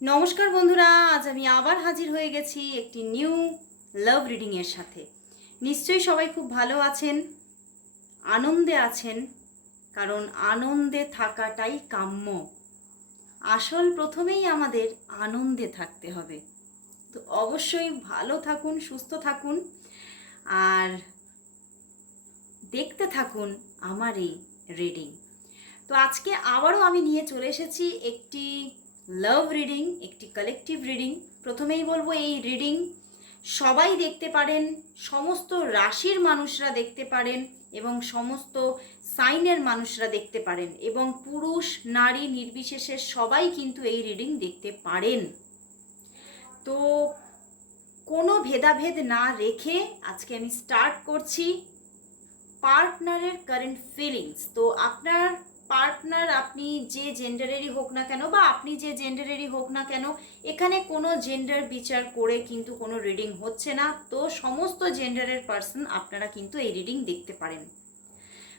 নমস্কার বন্ধুরা, আজ আমি আবার হাজির হয়ে গেছি একটি নিউ লাভ রিডিংয়ের সাথে। নিশ্চয়ই সবাই খুব ভালো আছেন, আনন্দে আছেন, কারণ আনন্দে থাকাটাই কাম্য। আসল প্রথমেই আমাদের আনন্দে থাকতে হবে। তো অবশ্যই ভালো থাকুন, সুস্থ থাকুন, আর দেখতে থাকুন আমার এই রিডিং। তো আজকে আবারও আমি নিয়ে চলে এসেছি একটি লাভ রিডিং একটি কালেকটিভ রিডিং প্রথমেই বলব এই রিডিং সবাই দেখতে পারেন, সমস্ত রাশির মানুষরা দেখতে পারেন এবং সমস্ত সাইনের মানুষরা দেখতে পারেন এবং পুরুষ, নারী নির্বিশেষে সবাই কিন্তু এই রিডিং দেখতে পারেন। তো কোনো ভেদাভেদ না রেখে আজকে আমি স্টার্ট করছি। পার্টনারের কারেন্ট ফিলিংস তো আপনার পার্টনার আপনি যে জেন্ডারেরই হোক না কেন বা আপনি যে জেন্ডারেরই হোক না কেন, এখানে কোনো জেন্ডার বিচার করে কিন্তু কোনো রিডিং হচ্ছে না। তো সমস্ত জেন্ডারের পার্সন আপনারা কিন্তু এই রিডিং দেখতে পারেন।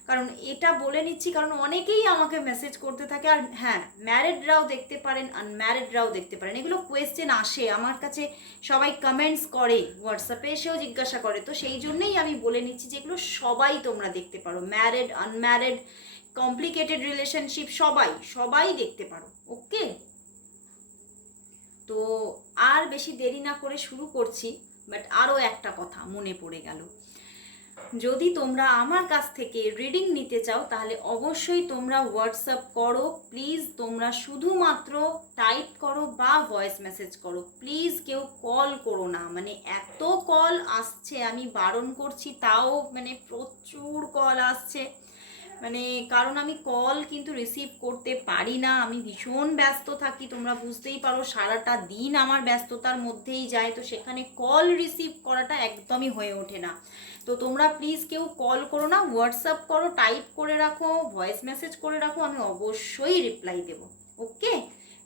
কারণ এটা বলে নিচ্ছি, কারণ অনেকেই আমাকে মেসেজ করতে থাকে, আর হ্যাঁ ম্যারিডরাও দেখতে পারেন আনম্যারিডরাও দেখতে পারেন। এগুলো কোয়েশ্চেন আসে, আমার কাছে সবাই কমেন্টস করে হোয়াটসঅ্যাপে এসেও জিজ্ঞাসা করে। তো সেই জন্যেই আমি বলে নিচ্ছি যে এগুলো সবাই তোমরা দেখতে পারো ম্যারিড আনম্যারিড কমপ্লিকেটেড রিলেশনশিপ সবাই সবাই দেখতে পারো ওকে তো আর বেশি দেরি না করে শুরু করছি বাট আরও একটা কথা মনে পড়ে গেল। যদি তোমরা আমার কাছ থেকে রিডিং নিতে চাও, তাহলে অবশ্যই তোমরা হোয়াটসঅ্যাপ করো প্লিজ তোমরা শুধুমাত্র টাইপ করো বা ভয়েস মেসেজ করো। প্লিজ কেউ কল করো না মানে এত কল আসছে, আমি বারণ করছি, তাও মানে প্রচুর কল আসছে। মানে কারণ আমি কল কিন্তু রিসিভ করতে পারি না, আমি ভীষণ ব্যস্ত থাকি, তোমরা বুঝতেই পারো সারাটা দিন আমার ব্যস্ততার মধ্যেই যায়, তো সেখানে কল রিসিভ করাটা একদমই হয়ে ওঠে না। তো তোমরা প্লিজ কেউ কল করো না হোয়াটসঅ্যাপ করো টাইপ করে রাখো ভয়েস মেসেজ করে রাখো, আমি অবশ্যই রিপ্লাই দেবো ওকে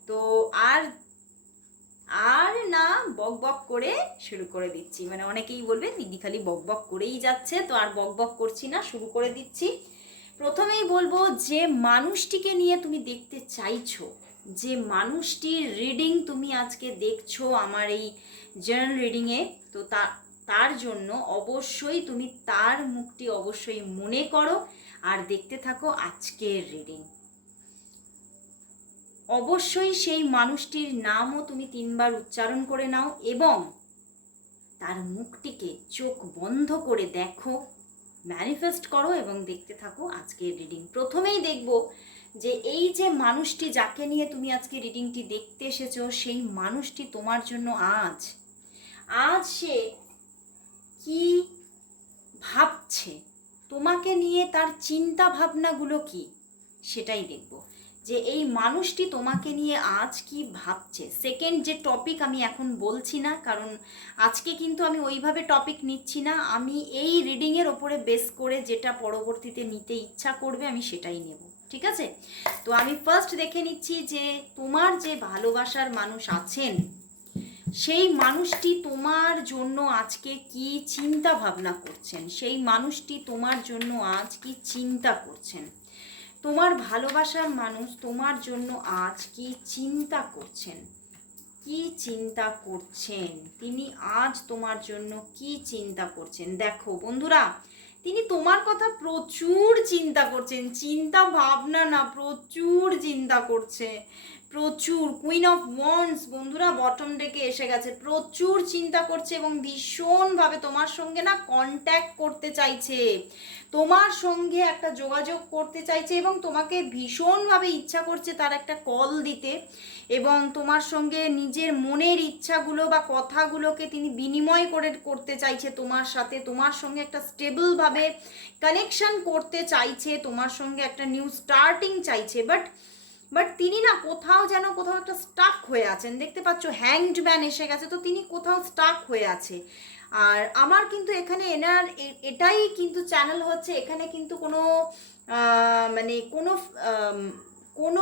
তো আর আর না, বক বক করে শুরু করে দিচ্ছি মানে অনেকেই বলবে দিদি খালি বক বক করেই যাচ্ছে, তো আর বক বক করছি না, শুরু করে দিচ্ছি। প্রথমেই বলব যে মানুষটিকে নিয়ে তুমি দেখতে চাইছো, যে মানুষটির রিডিং তুমি আজকে দেখছ আমার এই জার্নাল রিডিংয়ে তো তা, তার জন্য অবশ্যই তুমি তার মুখটি অবশ্যই মনে করো আর দেখতে থাকো আজকের রিডিং অবশ্যই সেই মানুষটির নামও তুমি তিনবার উচ্চারণ করে নাও এবং তার মুখটিকে চোখ বন্ধ করে দেখো ম্যানিফেস্ট করো এবং দেখতে থাকো, আজকের রিডিং প্রথমেই দেখব যে এই যে মানুষটি যাকে নিয়ে তুমি আজকে রিডিংটি দেখতে এসেছ, সেই মানুষটি তোমার জন্য আজ আজ সে কি ভাবছে? তোমাকে নিয়ে তার চিন্তা ভাবনাগুলো কি? সেটাই দেখব। যে এই মানুষটি তোমাকে নিয়ে আজ কি ভাবছে? সেকেন্ড যে টপিক আমি এখন বলছি না, কারণ আজকে কিন্তু আমি ওইভাবে টপিক নিচ্ছি না। আমি এই রিডিংয়ের ওপরে বেস করে যেটা পরবর্তীতে নিতে ইচ্ছা করবে আমি সেটাই নেব। ঠিক আছে? তো আমি ফার্স্ট দেখে নিচ্ছি যে তোমার যে ভালোবাসার মানুষ আছেন, সেই মানুষটি তোমার জন্য আজকে কি চিন্তা ভাবনা করছেন? সেই মানুষটি তোমার জন্য আজ কি চিন্তা করছেন? তোমার ভালোবাসার মানুষ তোমার জন্য আজ কি চিন্তা করছেন? কি চিন্তা করছেন? তিনি আজ তোমার জন্য কি চিন্তা করছেন? দেখো বন্ধুরা, তিনি তোমার কথা প্রচুর চিন্তা করছেন। চিন্তা ভাবনা না, প্রচুর চিন্তা করছে। প্রচুর কুইন অফ ওয়ান্স বন্ধুরা বটম ডেকে এসে গেছে। প্রচুর চিন্তা করছে এবং ভীষণভাবে তোমার সঙ্গে না কন্ট্যাক্ট করতে চাইছে। তোমার সঙ্গে একটা যোগাযোগ করতে চাইছে এবং তোমাকে ভীষণভাবে ইচ্ছা করছে তার একটা কল দিতে এবং তোমার সঙ্গে নিজের মনের ইচ্ছাগুলো বা কথাগুলোকে তিনি বিনিময় করে করতে চাইছে তোমার সাথে। তোমার সঙ্গে একটা স্টেবলভাবে কানেকশন করতে চাইছে। তোমার সঙ্গে একটা নিউ স্টার্টিং চাইছে। বাট বাট তিনি না কোথাও যেন কোথাও একটা স্টাক হয়ে আছেন। দেখতে পাচ্ছ হ্যাংড ম্যান এসে গেছে। তো তিনি কোথাও স্টাক হয়ে আছে। আর আমার কিন্তু এখানে এনার এটাই কিন্তু চ্যানেল হচ্ছে। এখানে কিন্তু কোনো মানে কোনো কোনো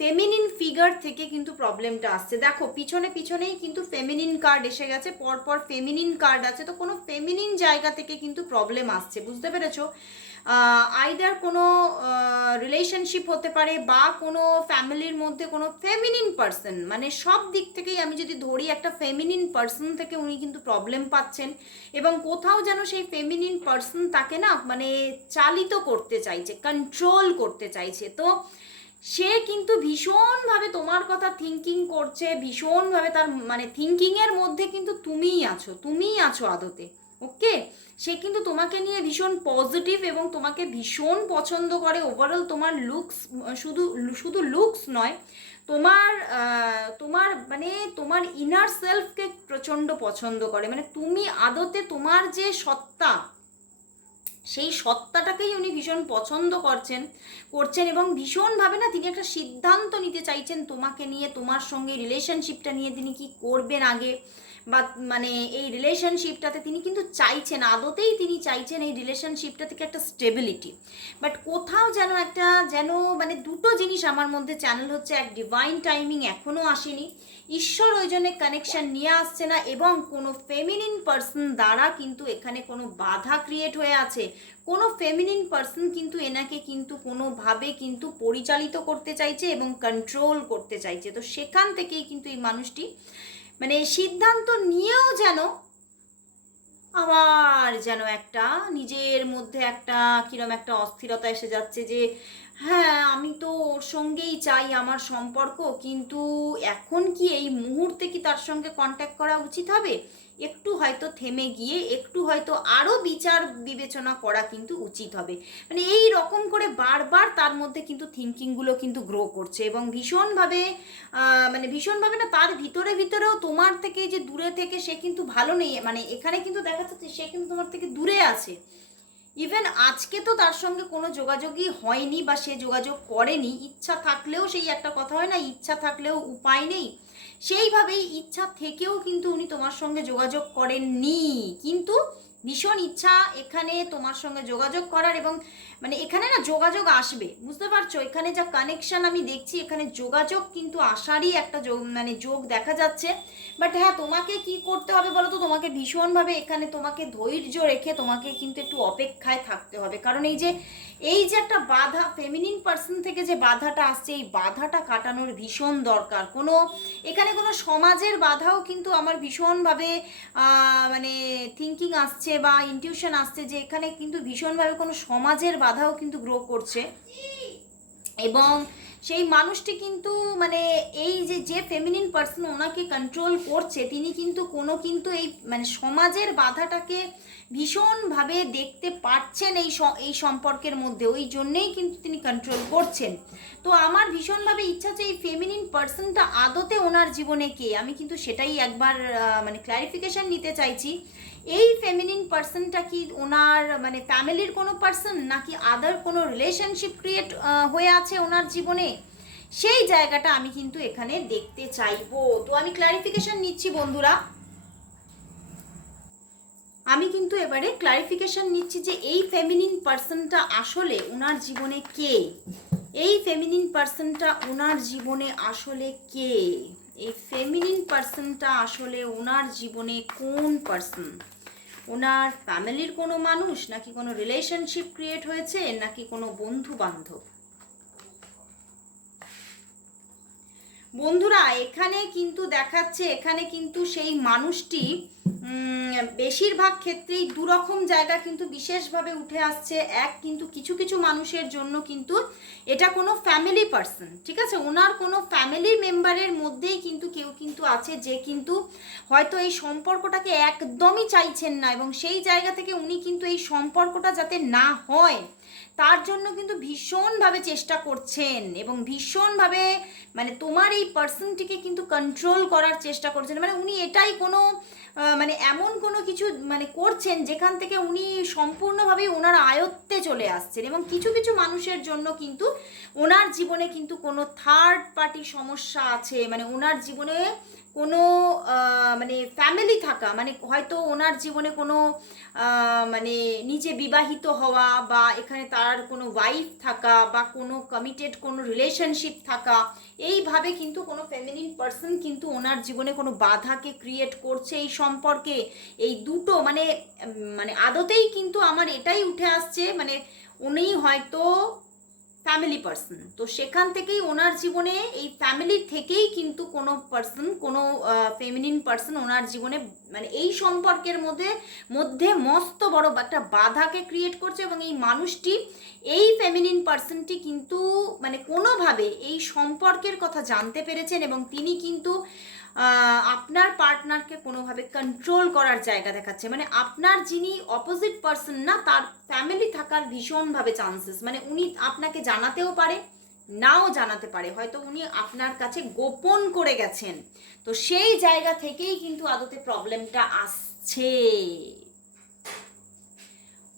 ফেমিনিন ফিগার থেকে কিন্তু প্রবলেমটা আসছে। দেখো, পিছনে পিছনেই কিন্তু ফেমিনিন কার্ড এসে গেছে। পরপর ফেমিনিন কার্ড আছে। তো কোনো ফেমিনিন জায়গা থেকে কিন্তু প্রবলেম আসছে। বুঝতে পেরেছ? আইদার কোনো রিলেশনশিপ হতে পারে বা কোনো ফ্যামিলির মধ্যে কোনো ফেমিনিন পার্সন মানে সব দিক থেকেই আমি যদি ধরি একটা ফেমিনিন পার্সন থেকে উনি কিন্তু প্রবলেম পাচ্ছেন এবং কোথাও যেন সেই ফেমিনিন পার্সন তাকে না মানে চালিত করতে চাইছে কন্ট্রোল করতে চাইছে। তো সে কিন্তু ভীষণভাবে তোমার কথা থিঙ্কিং করছে, ভীষণভাবে তার মানে থিঙ্কিংয়ের মধ্যে কিন্তু তুমিই আছো তুমিই আছো আদতে। ওকে? সে কিন্তু তোমাকে নিয়ে ভীষণ পজিটিভ এবং তোমাকে ভীষণ পছন্দ করে। ওভারঅল তোমার লুকস শুধু শুধু লুকস নয়, তোমার তোমার মানে তোমার ইনার সেলফকে প্রচণ্ড পছন্দ করে। মানে তুমি আদতে তোমার যে সত্তা, সেই সত্তাটাকেই উনি ভীষণ পছন্দ করছেন করছেন এবং ভীষণভাবে না তিনি একটা সিদ্ধান্ত নিতে চাইছেন তোমাকে নিয়ে, তোমার সঙ্গে রিলেশনশিপটা নিয়ে তিনি কি করবেন আগে। বা মানে এই রিলেশনশিপটাতে তিনি কিন্তু চাইছেন, আদতেই তিনি চাইছেন এই রিলেশনশিপটা থেকে একটা স্টেবিলিটি বাট কোথাও যেন একটা, যেন মানে দুটো জিনিস আমার মধ্যে চ্যানেল হচ্ছে, এক ডিভাইন টাইমিং এখনও আসেনি। ঈশ্বর ওই জন্য কানেকশন নিয়ে আসছে না এবং কোনো ফেমিনিন পার্সন দ্বারা কিন্তু এখানে কোনো বাধা ক্রিয়েট হয়ে আছে। কোনো ফেমিনিন পার্সন কিন্তু এনাকে কিন্তু কোনোভাবে কিন্তু পরিচালিত করতে চাইছে এবং কন্ট্রোল করতে চাইছে। তো সেখান থেকেই কিন্তু এই মানুষটি মানে সিদ্ধান্ত নিয়েও যেন আবার যেন একটা নিজের মধ্যে একটা কিরম একটা অস্থিরতা এসে যাচ্ছে যে হ্যাঁ আমি তো ওর সঙ্গেই চাই আমার সম্পর্ক, কিন্তু এখন কি এই মুহূর্তে কি তার সঙ্গে কন্ট্যাক্ট করা উচিত হবে? একটু হয়তো থেমে গিয়ে একটু হয়তো আরও বিচার বিবেচনা করা কিন্তু উচিত হবে। মানে এই রকম করে বারবার তার মধ্যে কিন্তু থিঙ্কিংগুলো কিন্তু গ্রো করছে এবং ভীষণভাবে মানে ভীষণভাবে না তার ভিতরে ভিতরেও তোমার থেকে যে দূরে থেকে সে কিন্তু ভালো নেই মানে এখানে কিন্তু দেখা যাচ্ছে সে কিন্তু তোমার থেকে দূরে আছে। ইভেন আজকে তো তার সঙ্গে কোনো যোগাযোগই হয়নি বা সে যোগাযোগ করেনি। ইচ্ছা থাকলেও সেই একটা কথা হয় না, ইচ্ছা থাকলেও উপায় নেই। সেইভাবেই ইচ্ছা থেকেও কিন্তু উনি তোমার সঙ্গে যোগাযোগ করেননি। কিন্তু ভীষণ ইচ্ছা এখানে তোমার সঙ্গে যোগাযোগ করার এবং মানে এখানে না যোগাযোগ আসবে, বুঝতে পারছ? এখানে যা কানেকশন আমি দেখছি, এখানে যোগাযোগ কিন্তু আসারই একটা যোগ- মানে যোগ দেখা যাচ্ছে। বাট হ্যাঁ তোমাকে কি করতে হবে বলো তো? তোমাকে ভীষণভাবে এখানে তোমাকে ধৈর্য রেখে তোমাকে কিন্তু একটু অপেক্ষায় থাকতে হবে। কারণ এই যে এই যে একটা বাধা ফেমিনিন পার্সন থেকে যে বাধাটা আসছে, এই বাধাটা কাটানোর ভীষণ দরকার। কোনো, এখানে কোনো সমাজের বাধাও কিন্তু আমার ভীষণভাবে মানে থিঙ্কিং আসছে বা ইনটিউশন আসছে যে এখানে কিন্তু ভীষণভাবে কোনো সমাজের বাধাও কিন্তু গ্রো করছে। এবং সেই মানুষটি কিন্তু মানে এই যে যে ফেমিনিন পার্সন ওনাকে কন্ট্রোল করছে, তিনি কিন্তু কোনো কিন্তু এই মানে সমাজের বাধাটাকে ভীষণভাবে দেখতে পাচ্ছেন এই এই সম্পর্কের মধ্যে। ওই জন্যেই কিন্তু তিনি কন্ট্রোল করছেন। তো আমার ভীষণভাবে ইচ্ছা যে এই ফেমিনিন পার্সনটা আদতে ওনার জীবনে কে? আমি কিন্তু সেটাই একবার মানে ক্লারিফিকেশন নিতে চাইছি। এই ফেমিনিন পার্সনটা কি ওনার মানে ফ্যামিলির কোনো পার্সন নাকি আদার কোনো রিলেশনশিপ ক্রিয়েট হয়ে আছে ওনার জীবনে? সেই জায়গাটা আমি কিন্তু এখানে দেখতে চাইব। তো আমি ক্লারিফিকেশন নিচ্ছি বন্ধুরা। আমি কিন্তু এবারে ক্লারিফিকেশন নিচ্ছি যে এই ফেমিনিন পার্সনটা আসলে ওনার জীবনে কে? এই ফেমিনিন পার্সনটা ওনার জীবনে আসলে কে? এই ফেমিনিন পার্সনটা আসলে ওনার জীবনে কোন পার্সন ওনার ফ্যামিলির কোনো মানুষ নাকি কোনো রিলেশনশিপ ক্রিয়েট হয়েছে, নাকি কোনো বন্ধু বান্ধব বন্ধুরা, এখানে কিন্তু দেখাচ্ছে, এখানে কিন্তু সেই মানুষটি বেশিরভাগ ক্ষেত্রেই দুরকম জায়গা কিন্তু বিশেষভাবে উঠে আসছে। এক কিন্তু কিছু কিছু মানুষের জন্য কিন্তু এটা কোনো ফ্যামিলি পার্সন ঠিক আছে? ওনার কোনো ফ্যামিলি মেম্বারের মধ্যেই কিন্তু কেউ কিন্তু আছে যে কিন্তু হয়তো এই সম্পর্কটাকে একদমই চাইছেন না এবং সেই জায়গা থেকে উনি কিন্তু এই সম্পর্কটা যাতে না হয়। তার জন্য কিন্তু ভীষণভাবে চেষ্টা করছেন এবং ভীষণভাবে মানে তোমার এই পার্সনটিকে কিন্তু কন্ট্রোল করার চেষ্টা করছেন। মানে উনি এটাই কোনো মানে এমন কোনো কিছু মানে করছেন যেখান থেকে উনি সম্পূর্ণভাবে ওনার আয়ত্তে চলে আসছেন এবং কিছু কিছু মানুষের জন্য কিন্তু ওনার জীবনে কিন্তু কোনো থার্ড পার্টি সমস্যা আছে। মানে ওনার জীবনে কোনো মানে ফ্যামিলি থাকা মানে হয়তো ওনার জীবনে কোনো মানে নিজে বিবাহিত হওয়া বা এখানে তার কোনো ওয়াইফ থাকা বা কোনো কমিটেড কোনো রিলেশনশিপ থাকা, এইভাবে কিন্তু কোনো ফেমিনিন পার্সন কিন্তু ওনার জীবনে কোনো বাধাকে ক্রিয়েট করছে এই সম্পর্কে। এই দুটো মানে মানে আদতেই কিন্তু আমার এটাই উঠে আসছে মানে উনি হয়তো ফ্যামিলি পার্সন তো সেখান থেকেই ওনার জীবনে এই ফ্যামিলি থেকেই কিন্তু কোনো পার্সন কোনো ফেমিনিন পার্সন ওনার জীবনে মানে এই সম্পর্কের মধ্যে মধ্যে মস্ত বড় একটা বাধাকে ক্রিয়েট করছে এবং এই মানুষটি, এই ফেমিনিন পার্সনটি কিন্তু মানে কোনোভাবে এই সম্পর্কের কথা জানতে পেরেছেন এবং তিনি কিন্তু আপনার পার্টনারকে কোনোভাবে কন্ট্রোল করার জায়গা দেখাচ্ছে। মানে আপনার যিনি অপোজিট পার্সন না, তার ফ্যামিলি থাকার ভীষণভাবে চান্সেস মানে উনি আপনাকে জানাতেও পারে, নাও জানাতে পারে। হয়তো উনি আপনার কাছে গোপন করে গেছেন। তো সেই জায়গা থেকেই কিন্তু আদতে প্রবলেমটা আসছে।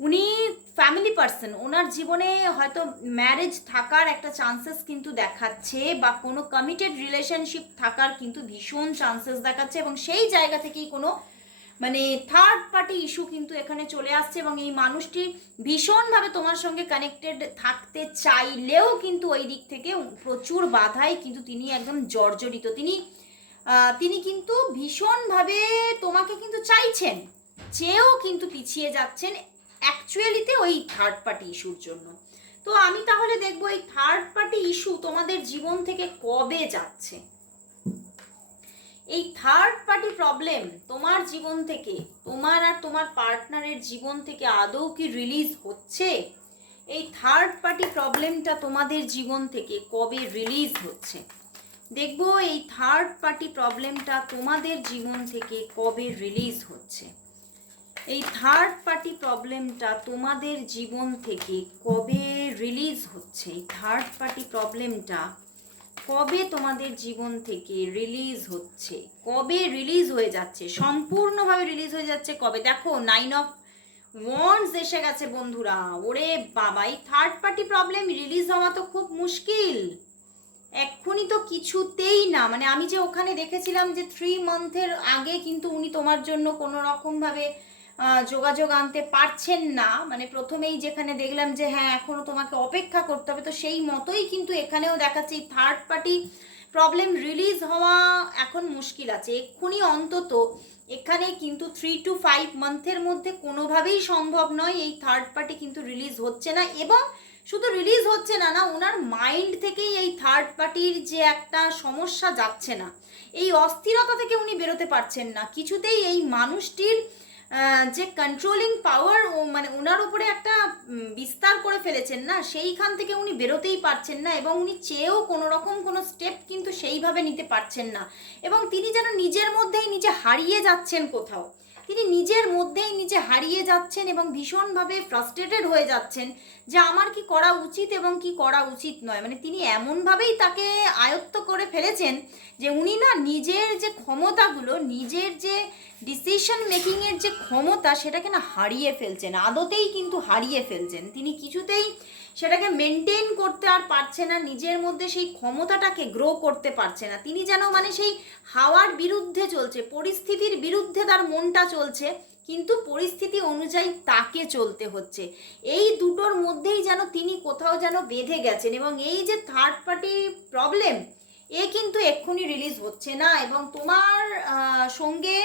উনি ফ্যামিলি পার্সন ওনার জীবনে হয়তো ম্যারেজ থাকার একটা চান্সেস কিন্তু দেখাচ্ছে বা কোনো কমিটেড রিলেশনশিপ থাকার কিন্তু ভীষণ চান্সেস দেখাচ্ছে এবং সেই জায়গা থেকেই কোনো মানে থার্ড পার্টি ইস্যু কিন্তু এখানে চলে আসছে এবং এই মানুষটি ভীষণভাবে তোমার সঙ্গে কানেক্টেড থাকতে চাইলেও কিন্তু ওই দিক থেকে প্রচুর বাধায় কিন্তু তিনি একদম জর্জরিত। তিনি তিনি কিন্তু ভীষণভাবে তোমাকে কিন্তু চাইছেন, চেয়েও কিন্তু পিছিয়ে যাচ্ছেন অ্যাকচুয়ালিতে ওই থার্ড পার্টি ইস্যুর জন্য। তো আমি তাহলে দেখব এই থার্ড পার্টি ইস্যু তোমাদের জীবন থেকে কবে যাচ্ছে? এই থার্ড পার্টি প্রবলেম তোমার জীবন থেকে, তোমার আর তোমার পার্টনারের জীবন থেকে আদৌ কি রিলিজ হচ্ছে? এই থার্ড পার্টি প্রবলেমটা তোমাদের জীবন থেকে কবে রিলিজ হচ্ছে? দেখব এই থার্ড পার্টি প্রবলেমটা তোমাদের জীবন থেকে কবে রিলিজ হচ্ছে? এই থার্ড পার্টি প্রবলেমটা তোমাদের জীবন থেকে কবে রিলিজ হচ্ছে? এই থার্ড পার্টি প্রবলেমটা কবে তোমাদের জীবন থেকে রিলিজ হচ্ছে? কবে রিলিজ হয়ে যাচ্ছে? সম্পূর্ণভাবে রিলিজ হয়ে যাচ্ছে কবে? দেখো নাইন অফ ওয়ান্স এসে গেছে বন্ধুরা। ওরে বাবা এই থার্ড পার্টি প্রবলেম রিলিজ হওয়া তো খুব মুশকিল। এক্ষুনি তো কিছুতেই না মানে আমি যে ওখানে দেখেছিলাম যে থ্রি মান্থের আগে কিন্তু উনি তোমার জন্য কোনো রকমভাবে আহ, যোগাযোগ আনতে পারছেন না। মানে প্রথমেই যেখানে দেখলাম যে হ্যাঁ এখনও তোমাকে অপেক্ষা করতে হবে, তো সেই মতোই কিন্তু এখানেও দেখাচ্ছে এই থার্ড পার্টি প্রবলেম রিলিজ হওয়া এখন মুশকিল আছে। এক্ষুনি অন্তত এখানে কিন্তু থ্রি টু ফাইভ মান্থের মধ্যে কোনোভাবেই সম্ভব নয় এই থার্ড পার্টি কিন্তু রিলিজ হচ্ছে না। এবং শুধু রিলিজ হচ্ছে না না, ওনার মাইন্ড থেকেই এই থার্ড পার্টির যে একটা সমস্যা যাচ্ছে না। এই অস্থিরতা থেকে উনি বেরোতে পারছেন না। কিছুতেই এই মানুষটির যে কন্ট্রোলিং পাওয়ার মানে ওনার উপরে একটা বিস্তার করে ফেলেছেন না, সেইখান থেকে উনি বেরোতেই পারছেন না এবং উনি চেয়েও কোনো রকম কোনো স্টেপ কিন্তু সেইভাবে নিতে পারছেন না। এবং তিনি যেন নিজের মধ্যেই নিজে হারিয়ে যাচ্ছেন কোথাও। তিনি নিজের মধ্যেই নিজে হারিয়ে যাচ্ছেন এবং ভীষণভাবে ফ্রাস্ট্রেটেড হয়ে যাচ্ছেন যে আমার কি করা উচিত এবং কি করা উচিত নয়। মানে তিনি এমনভাবেই তাকে আয়ত্ত করে ফেলেছেন যে উনি না নিজের যে ক্ষমতাগুলো, নিজের যে ডিসিশন মেকিংয়ের যে ক্ষমতা, সেটাকে না হারিয়ে ফেলছেন, আদতেই কিন্তু হারিয়ে ফেলছেন। তিনি কিছুতেই সেটাকে মেনটেন করতে আর পারছে না, নিজের মধ্যে সেই ক্ষমতাটাকে গ্রো করতে পারছে না। তিনি যেন মানে সেই হাওয়ার বিরুদ্ধে চলছে, পরিস্থিতির বিরুদ্ধে তার মনটা চলছে, কিন্তু পরিস্থিতি অনুযায়ী তাকে চলতে হচ্ছে। এই দুটোর মধ্যেই যেন তিনি কোথাও যেন বেঁধে গেছেন এবং এই যে থার্ড পার্টি প্রবলেম এ কিন্তু এক্ষুনি রিলিজ হচ্ছে না এবং তোমার সঙ্গে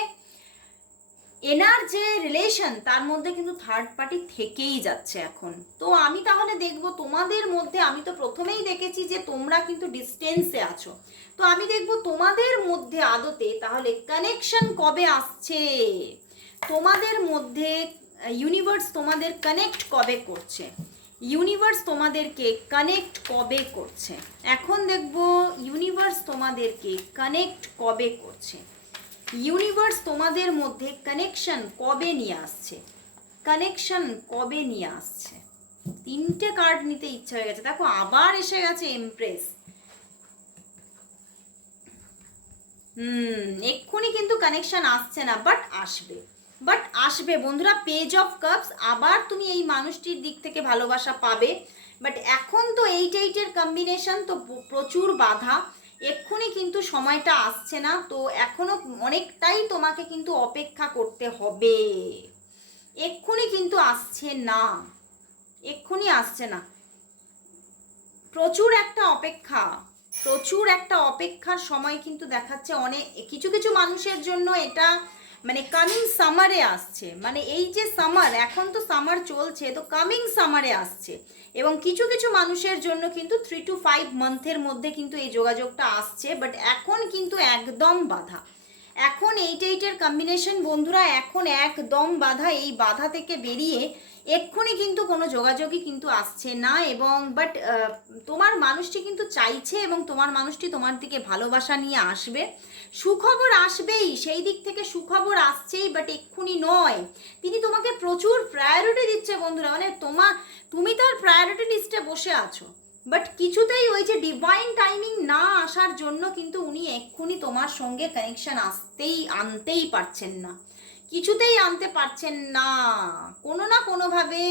এনার যে রিলেশন তার মধ্যে কিন্তু থার্ড পার্টি থেকেই যাচ্ছে এখন। তো আমি তাহলে দেখব তোমাদের মধ্যে, আমি তো প্রথমেই দেখেছি যে তোমরা কিন্তু ডিস্টেন্সে আছো। তো আমি দেখব তোমাদের মধ্যে আদতে তাহলে কানেকশন কবে আসছে? তোমাদের মধ্যে ইউনিভার্স তোমাদের কানেক্ট কবে করছে? ইউনিভার্স তোমাদেরকে কানেক্ট কবে করছে? এখন দেখব ইউনিভার্স তোমাদেরকে কানেক্ট কবে করছে? ইউনিভার্স তোমাদের মধ্যে কানেকশন কবে নিয়ে আসছে? কানেকশন কবে নিয়ে আসছে? তিনটে কার্ড নিতে ইচ্ছা হয়ে গেছে। দেখো, আবার এসে গেছে এমপ্রেস হুম, এক্ষুনি কিন্তু কানেকশন আসছে না বাট আসবে। বাট আসবে। বন্ধুরা পেজ অফ কাপস আবার তুমি এই মানুষটির দিক থেকে ভালোবাসা পাবে। বাট এখন তো এইট এইটের কম্বিনেশন তো প্রচুর বাধা। এক্ষুনি কিন্তু সময়টা আসছে না, তো এখনও অনেকটাই তোমাকে কিন্তু অপেক্ষা করতে হবে। এক্ষুনি কিন্তু আসছে না, এক্ষুনি আসছে না। প্রচুর একটা অপেক্ষা, প্রচুর একটা অপেক্ষার সময় কিন্তু দেখাচ্ছে অনেক কিছু কিছু মানুষের জন্য এটা মানে কামিং সামারে আসছে। মানে এই যে সামার এখন তো সামার চলছে, তো কামিং সামারে আসছে। এবং কিছু কিছু মানুষের জন্য কিন্তু থ্রি টু ফাইভ মান্থের মধ্যে কিন্তু এই যোগাযোগটা আসছে বাট এখন কিন্তু একদম বাধা। এখন এইট এইটের কম্বিনেশন বন্ধুরা এখন একদম বাধা। এই বাধা থেকে বেরিয়ে এক্ষুনি কিন্তু কোনো যোগাযোগই কিন্তু আসছে না এবং বাট তোমার মানুষটি কিন্তু চাইছে এবং তোমার মানুষটি তোমার দিকে ভালোবাসা নিয়ে আসবে। সুখবর আসবেই, সেই দিক থেকে সুখবর আসছেই বাট এক্ষুনি নয়। তিনি তোমাকে প্রচুর প্রায়োরিটি দিচ্ছে বন্ধুরা। মানে তোমার তুমি তার প্রায়োরিটি লিস্টে বসে আছো। বাট কিছুতেই ওই যে ডিভাইন টাইমিং না আসার জন্য কিন্তু উনি এক্ষুনি তোমার সঙ্গে কানেকশন আসতেই, আনতেই পারছেন না। কিছুতেই আনতে পারছেন না। কোনো না কোনোভাবে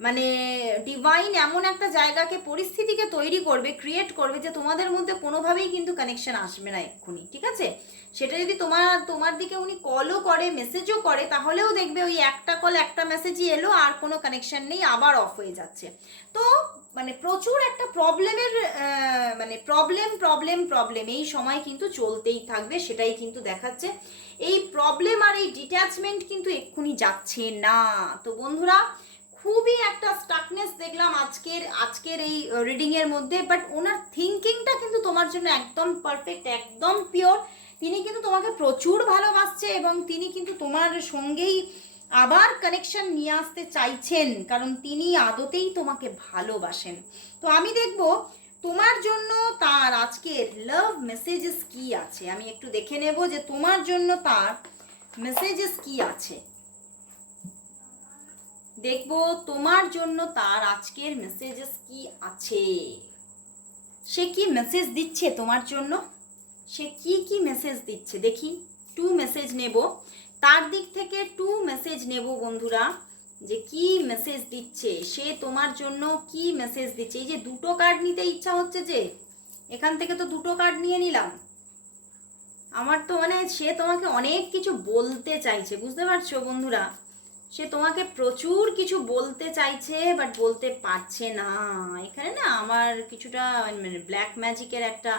মানে ডিভাইন এমন একটা জায়গাকে, পরিস্থিতিকে তৈরি করবে ক্রিয়েট করবে যে তোমাদের মধ্যে কোনোভাবেই কিন্তু কানেকশন আসবে না এক্ষুনি, ঠিক আছে? সেটা যদি তোমার তোমার দিকে উনি কলও করে মেসেজও করে, তাহলেও দেখবে ওই একটা কল একটা মেসেজই এলো আর কোনো কানেকশন নেই, আবার অফ হয়ে যাচ্ছে। তো মানে প্রচুর একটা প্রবলেমের মানে প্রবলেম প্রবলেম প্রবলেম এই সময় কিন্তু চলতেই থাকবে, সেটাই কিন্তু দেখাচ্ছে। এই প্রবলেম আর এই ডিট্যাচমেন্ট কিন্তু এক্ষুনি যাচ্ছে না। তো বন্ধুরা, খুবই একটা স্টাকনেস দেখলাম আজকের আজকের এই রিডিংয়ের মধ্যে বাট ওনার থিঙ্কিংটা কিন্তু তোমার জন্য একদম পারফেক্ট একদম পিওর তিনি কিন্তু তোমাকে প্রচুর ভালোবাসছে এবং তিনি কিন্তু তোমার সঙ্গেই আবার কানেকশন নিয়ে আসতে চাইছেন, কারণ তিনি আদতেই তোমাকে ভালোবাসেন। তো আমি দেখব তোমার জন্য তার আজকের লাভ মেসেজেস কি আছে? আমি একটু দেখে নেব যে তোমার জন্য তার মেসেজেস কি আছে। দেখব তোমার জন্য তার আজকের মেসেজেস কি আছে। সে কি মেসেজ দিচ্ছে তোমার জন্য? সে কি কি মেসেজ দিচ্ছে? দেখি টু মেসেজ নেব। তার দিক থেকে টু মেসেজ নেব বন্ধুরা, যে কি মেসেজ দিচ্ছে, সে তোমার জন্য কি মেসেজ দিচ্ছে? এই যে দুটো কার্ড নিতে ইচ্ছা হচ্ছে যে, এখান থেকে তো দুটো কার্ড নিয়ে নিলাম। আমার তো মানে সে তোমাকে অনেক কিছু বলতে চাইছে, বুঝতে পারছ বন্ধুরা? সে তোমাকে প্রচুর কিছু বলতে চাইছে বাট বলতে পারছে না। এখানে না আমার কিছুটা মানে ব্ল্যাক ম্যাজিকের একটা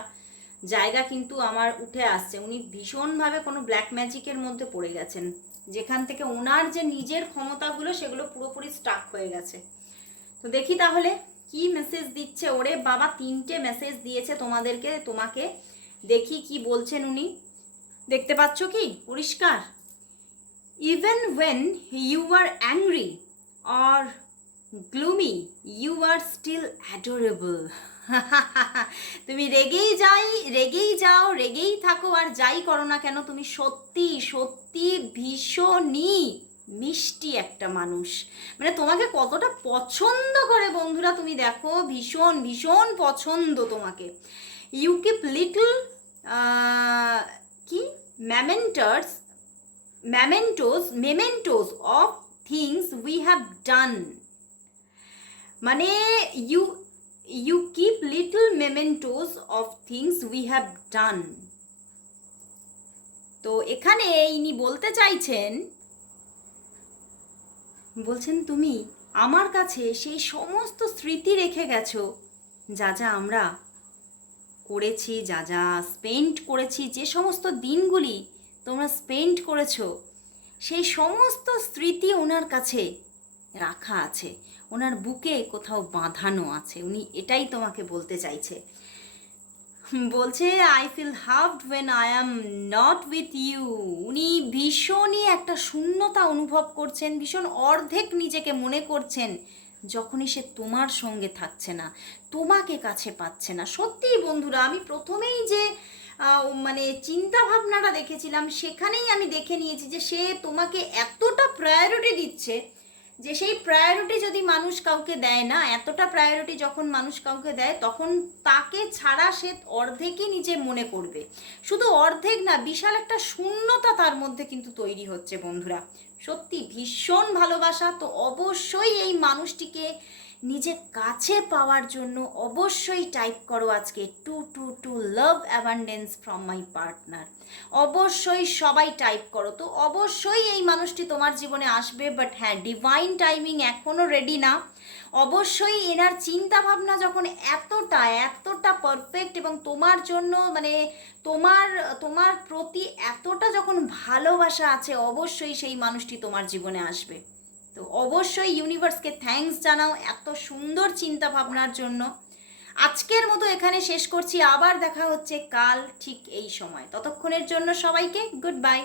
জায়গা কিন্তু আমার উঠে আসছে। উনি ভীষণভাবে কোনো ব্ল্যাক ম্যাজিকের মধ্যে পড়ে গেছেন। যেখান থেকে ওনার যে নিজের ক্ষমতাগুলো, সেগুলো পুরোপুরি স্টাক হয়ে গেছে। তো দেখি তাহলে, কি মেসেজ দিচ্ছে? ওরে বাবা, তিনটে মেসেজ দিয়েছে তোমাদেরকে, তোমাকে। দেখি কি বলছেন উনি। দেখতে পাচ্ছ কি? পরিষ্কার। Even when you are angry or gloomy you are still adorable তুমি রেগেই যাই, রেগেই যাও, রেগেই থাকো আর যাই করো না কেন, তুমি সত্যি সত্যি ভীষণই মিষ্টি একটা মানুষ। মানে তোমাকে কতটা পছন্দ করে বন্ধুরা, তুমি দেখো, ভীষণ ভীষণ পছন্দ তোমাকে। ইউ কিপ লিটল কি? Mementos mementos mementos of things we have done মানে you you mementos of things we have done তো এখানে ইনি বলতে চাইছেন, বলছেন, তুমি আমার কাছে সেই সমস্ত স্মৃতি রেখে গেছো, যা যা আমরা করেছি, যা যা স্পেন্ড করেছি, যে সমস্ত দিনগুলি তোমরা স্পেন্ড করেছ, সেই সমস্ত স্মৃতি ওনার কাছে রাখা আছে। ওনার বুকে কোথাও বাঁধানো আছে। উনি এটাই তোমাকে বলতে চাইছে। বলছে I feel halved when I am not with you উনি ভীষণই একটা শূন্যতা অনুভব করছেন, ভীষণ অর্ধেক নিজেকে মনে করছেন, যখনই সে তোমার সঙ্গে থাকছে না, তোমাকে কাছে পাচ্ছে না। সত্যিই বন্ধুরা, আমি প্রথমেই যে মানে চিন্তা ভাবনাটা দেখেছিলাম, সেখানেই আমি দেখে নিয়েছি যে সে তোমাকে এতটা প্রায়োরিটি দিচ্ছে যে সেই প্রায়োরিটি যদি মানুষ কাউকে দেয় না, এতটা প্রায়োরিটি যখন মানুষ কাউকে দেয়, তখন তাকে ছাড়া সে অর্ধেকই নিজে মনে করবে। শুধু অর্ধেক না, বিশাল একটা শূন্যতা তার মধ্যে কিন্তু তৈরি হচ্ছে বন্ধুরা। সত্যি ভীষণ ভালোবাসা, তো অবশ্যই এই মানুষটিকে নিজে কাছে পাওয়ার জন্য অবশ্যই টাইপ করো আজকে two two two love abundance from my partner অবশ্যই সবাই টাইপ করো। তো অবশ্যই এই মানুষটি তোমার জীবনে আসবে বাট হ্যাঁ ডিভাইন টাইমিং এখনও রেডি না। অবশ্যই এনার চিন্তা ভাবনা যখন এতটা এতটা পারফেক্ট এবং তোমার জন্য মানে তোমার তোমার প্রতি এতটা যখন ভালোবাসা আছে, অবশ্যই সেই মানুষটি তোমার জীবনে আসবে। তো অবশ্যই ইউনিভার্সকে থ্যাংকস জানাও এত সুন্দর চিন্তা ভাবনার জন্য। আজকের মতো এখানে শেষ করছি। আবার দেখা হচ্ছে কাল ঠিক এই সময়। ততক্ষণের জন্য সবাইকে গুড বাই